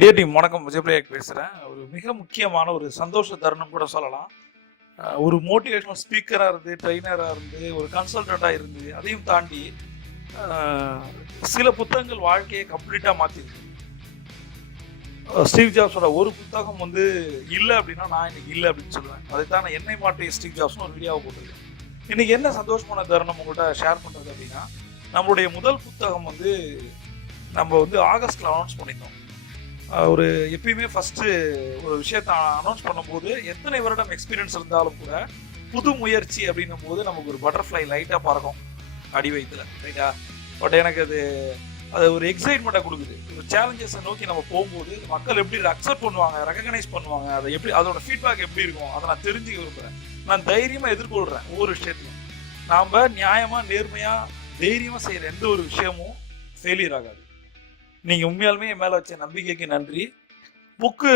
டே team வணக்கம். விஜயபிரியாக் பேசுகிறேன் ஒரு மிக முக்கியமான ஒரு சந்தோஷ தருணம் கூட சொல்லலாம். ஒரு மோட்டிவேஷனல் ஸ்பீக்கராக இருந்து ட்ரைனராக இருந்து ஒரு கன்சல்டண்ட்டாக இருந்து அதையும் தாண்டி சில புத்தகங்கள் வாழ்க்கையை கம்ப்ளீட்டாக மாற்றிருக்கு ஸ்டீவ் ஜாப்ஸோட ஒரு புத்தகம் வந்து இல்லை அப்படின்னா நான் இன்னைக்கு இல்லை அப்படின்னு சொல்லுவேன். அதைத்தான் நான் என்னை மாற்றிய ஸ்டீவ் ஜாப்ஸ்னு ஒரு வீடியோவை போட்டிருக்கேன். இன்றைக்கி என்ன சந்தோஷமான தருணம் உங்கள்கிட்ட ஷேர் பண்ணுறது அப்படின்னா நம்மளுடைய முதல் புத்தகம் வந்து நம்ம வந்து ஆகஸ்டில் அனௌன்ஸ் பண்ணியிருந்தோம். ஒரு எப்பயுமே ஃபஸ்ட்டு ஒரு விஷயத்த அனௌன்ஸ் பண்ணும்போது எத்தனை வருடம் எக்ஸ்பீரியன்ஸ் இருந்தாலும் கூட புது முயற்சி அப்படின்னும் போது நமக்கு ஒரு பட்டர்ஃப்ளை லைட்டாக பறக்கும் அடி வயிற்றுல ரைட்டா பட் எனக்கு அது அது ஒரு எக்ஸைட்மெண்ட்டை கொடுக்குது. ஒரு சேலஞ்சஸை நோக்கி நம்ம போகும்போது மக்கள் எப்படி அக்செப்ட் பண்ணுவாங்க ரெகனைஸ் பண்ணுவாங்க அதை எப்படி அதோட ஃபீட்பேக் எப்படி இருக்கும் அதை நான் தெரிஞ்சுக்க விரும்புகிறேன் நான் தைரியமாக எதிர்கொள்கிறேன் ஒவ்வொரு விஷயத்தையும். நாம் நியாயமாக நேர்மையாக தைரியமாக செய்கிற எந்த ஒரு விஷயமும் ஃபெயிலியர் ஆகாது. நீங்கள் உண்மையாலுமே என் மேலே வச்ச நம்பிக்கைக்கு நன்றி. புக்கு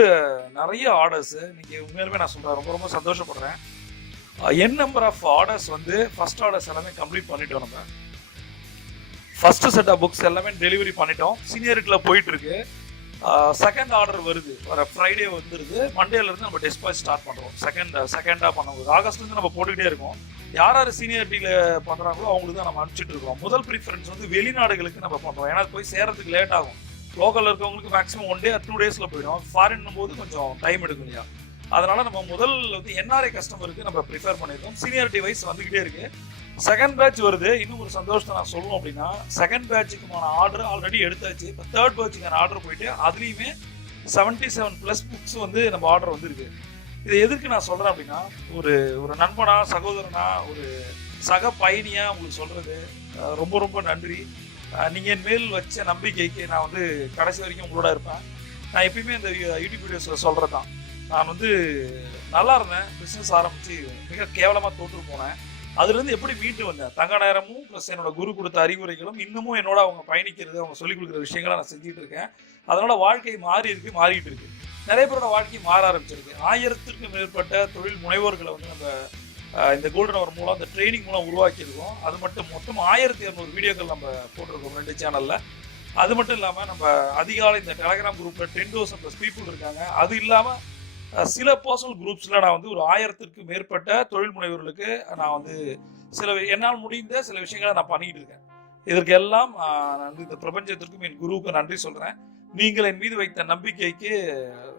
நிறைய ஆர்டர்ஸு நீங்கள் உண்மையாலுமே நான் சொல்கிறேன் ரொம்ப ரொம்ப சந்தோஷப்படுறேன். என் நம்பர் ஆஃப் ஆர்டர்ஸ் வந்து ஃபர்ஸ்ட் ஆர்டர்ஸ் எல்லாமே கம்ப்ளீட் பண்ணிட்டோம் நம்ம. ஃபஸ்ட்டு செட் ஆஃப் புக்ஸ் எல்லாமே டெலிவரி பண்ணிட்டோம். சீனியரிட்டியில் போயிட்டுருக்கு. செகண்ட் ஆர்டர் வருது. வர ஃப்ரைடே வந்துருது. மண்டேலேருந்து நம்ம டிஸ்பாச் ஸ்டார்ட் பண்ணுறோம் செகண்ட் செகண்டாக பண்ணும்போது ஆகஸ்ட்லேருந்து நம்ம போட்டுக்கிட்டே இருக்கோம். யார் யார் சீனியரிட்டியில் பண்ணுறாங்களோ அவங்களுக்கு தான் நம்ம அனுப்பிச்சிட்டு இருக்கோம். முதல் ப்ரிஃபரன்ஸ் வந்து வெளிநாடுகளுக்கு நம்ம பண்ணுறோம் ஏன்னா போய் சேரத்துக்கு லேட் ஆகும். லோக்கலில் இருக்கவங்களுக்கு மேக்ஸிமம் ஒன் டே டூ டேஸில் போயிடும். ஃபாரின் போது கொஞ்சம் டைம் எடுக்கும் இல்லையா? அதனால நம்ம முதல் வந்து என்ஆர்ஐ கஸ்டமருக்கு நம்ம ப்ரிஃபர் பண்ணியிருக்கோம் சீனியாரிட்டி வைஸ் வந்துக்கிட்டே இருக்கு. செகண்ட் பேட்ச் வருது. இன்னும் ஒரு சந்தோஷத்தை நான் சொல்லணும் அப்படின்னா செகண்ட் பேட்சுக்குமான ஆர்டர் ஆல்ரெடி எடுத்தாச்சு. இப்போ தேர்ட் பேட்சுக்கான ஆர்டர் போயிட்டு அதுலேயுமே செவன்ட்டி செவன் ப்ளஸ் புக்ஸ் வந்து நம்ம ஆர்டர் வந்துருக்கு. இதை எதுக்கு நான் சொல்கிறேன் அப்படின்னா ஒரு ஒரு நண்பனா சகோதரனா ஒரு சக பயணியா உங்களுக்கு சொல்கிறது ரொம்ப ரொம்ப நன்றி. நீங்கள் என் மேல் வச்ச நம்பிக்கைக்கு நான் வந்து கடைசி வரைக்கும் உங்களோட இருப்பேன். நான் எப்பயுமே இந்த யூடியூப் வீடியோஸில் சொல்கிறது தான் நான் வந்து நல்லா இருந்தேன் பிஸ்னஸ் ஆரம்பித்து மிக கேவலமாக தோற்று போனேன். அதுலேருந்து எப்படி மீண்டு வந்தேன்? தங்க நேரமும் ப்ளஸ் என்னோட குரு கொடுத்த அறிவுரைகளும் இன்னமும் என்னோட அவங்க பயணிக்கிறது அவங்க சொல்லிக் கொடுக்குற விஷயங்களை நான் செஞ்சுட்டு இருக்கேன். அதனால் வாழ்க்கை மாறி இருக்கு மாறிட்டு இருக்கு. நிறைய பேரோட வாழ்க்கை மாற ஆரம்பிச்சிருக்கு. ஆயிரத்திற்கும் மேற்பட்ட தொழில் முனைவோர்களை வந்து நம்ம இந்த கோல்டன் அவர் மூலம் அந்த ட்ரைனிங் மூலம் உருவாக்கியிருக்கோம். அது மட்டும் மொத்தம் ஆயிரத்தி இரநூறு வீடியோக்கள் நம்ம போட்டிருக்கோம் ரெண்டு சேனலில் அது மட்டும் இல்லாமல் நம்ம அதிகாலை இந்த டெலகிராம் குரூப்பில் டென் தௌசண்ட் ப்ளஸ் பீப்புள் இருக்காங்க. அது இல்லாமல் சில பர்சனல் குரூப்ஸில் நான் வந்து ஒரு ஆயிரத்திற்கும் மேற்பட்ட தொழில் முனைவர்களுக்கு நான் வந்து சில என்னால் முடிந்த சில விஷயங்களை நான் பண்ணிக்கிட்டு இருக்கேன். இதற்கெல்லாம் நான் இந்த பிரபஞ்சத்திற்கும் என் குருவுக்கு நன்றி சொல்கிறேன் நீங்கள் என் மீது வைத்த நம்பிக்கைக்கு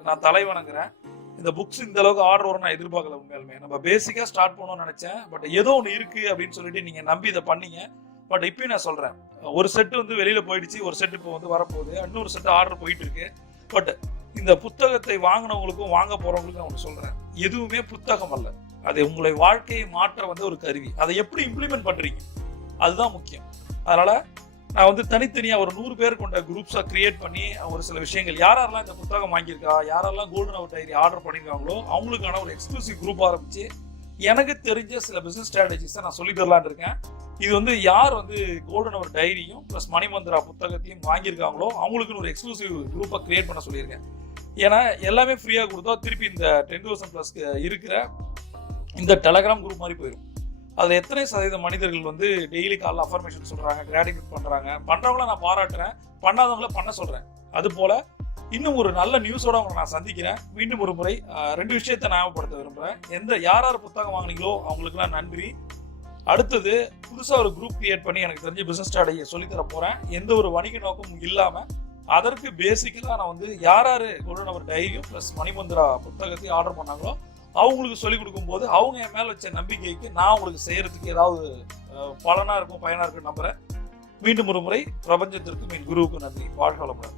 நான் தலை வணங்குறேன். இந்த புக்ஸ் இந்த அளவுக்கு ஆர்டர் வரும் நான் எதிர்பார்க்கல உண்மையாலுமே. நம்ம பேசிக்காக ஸ்டார்ட் பண்ணணும்னு நினச்சேன். பட் ஏதோ ஒன்று இருக்குது அப்படின்னு சொல்லிட்டு நீங்கள் நம்பி இதை பண்ணீங்க. பட் இப்பயும் நான் சொல்கிறேன் ஒரு செட் வந்து வெளியில் போயிடுச்சு. ஒரு செட் இப்போ வந்து வரப்போகுது. இன்னொரு செட் ஆர்டர் போயிட்டு இருக்கு. பட் இந்த புத்தகத்தை வாங்கினவங்களுக்கும் வாங்க போறவங்களுக்கும் நான் சொல்கிறேன் சொல்றேன். எதுவுமே புத்தகம் அல்ல. அது உங்களை வாழ்க்கையை மாற்ற வந்து ஒரு கருவி. அதை எப்படி இம்ப்ளிமெண்ட் பண்றீங்க? அதுதான் முக்கியம். அதனால நான் வந்து தனித்தனியா ஒரு நூறு பேர் கொண்ட குரூப்ஸா கிரியேட் பண்ணி ஒரு சில விஷயங்கள். யாரெல்லாம் இந்த புத்தகம் வாங்கியிருக்கா யாரெல்லாம் கோல்டன் அவர் டைரி ஆர்டர் பண்ணியிருக்காங்களோ அவங்களுக்கான ஒரு எக்ஸ்க்ளூசிவ் குரூப் ஆரம்பிச்சு எனக்கு தெரிஞ்ச சில பிசினஸ் ஸ்ட்ராட்டஜிஸை நான் சொல்லி தரலான்னு இருக்கேன். இது வந்து யார் வந்து கோல்டன் அவர் டைரியும் ப்ளஸ் மணிமந்திரா புத்தகத்தையும் வாங்கியிருக்காங்களோ அவங்களுக்குன்னு ஒரு எக்ஸ்க்ளூசிவ் குரூப்பை கிரியேட் பண்ண சொல்லியிருக்கேன். ஏன்னா எல்லாமே ஃப்ரீயாக கொடுத்தா திருப்பி இந்த டென் தௌசண்ட் ப்ளஸ் இருக்கிற இந்த டெலகிராம் குரூப் மாதிரி போயிடும் அதில் எத்தனை சதவீத மனிதர்கள் வந்து டெய்லி காலைல அஃபர்மேஷன் சொல்கிறாங்க கிராட்டிடியூட் பண்ணுறாங்க பண்ணுறவங்கள நான் பாராட்டுறேன். பண்ணாதவங்கள பண்ண சொல்கிறேன் அது போல் இன்னும் ஒரு நல்ல நியூஸோட அவங்களை நான் சந்திக்கிறேன். மீண்டும் ஒரு முறை ரெண்டு விஷயத்தை ஞாபகப்படுத்த விரும்புகிறேன் எந்த யார் யார் புத்தகம் வாங்குனீங்களோ அவங்களுக்குலாம் நன்றி. அடுத்தது புதுசாக ஒரு குரூப் கிரியேட் பண்ணி எனக்கு தெரிஞ்ச பிஸ்னஸ் ஸ்ட்ராட்டஜியை சொல்லித்தர போகிறேன் எந்த ஒரு வணிக நோக்கமும் இல்லாமல் அதற்கு பேசிக்கலாக நான் வந்து யார் யார் ஒரு அவர் டைரியும் ப்ளஸ் மணிமந்திரா புத்தகத்தையும் ஆர்டர் பண்ணாங்களோ அவங்களுக்கு சொல்லிக் கொடுக்கும்போது அவங்க என் மேலே வச்ச நம்பிக்கைக்கு நான் உங்களுக்கு செய்யறதுக்கு ஏதாவது பலனாக இருக்கும் பயனாக இருக்கும் நம்புறேன். மீண்டும் ஒரு முறை பிரபஞ்சத்திற்கும் என் குருவுக்கும் நன்றி. வாழ்க வளமுடன்.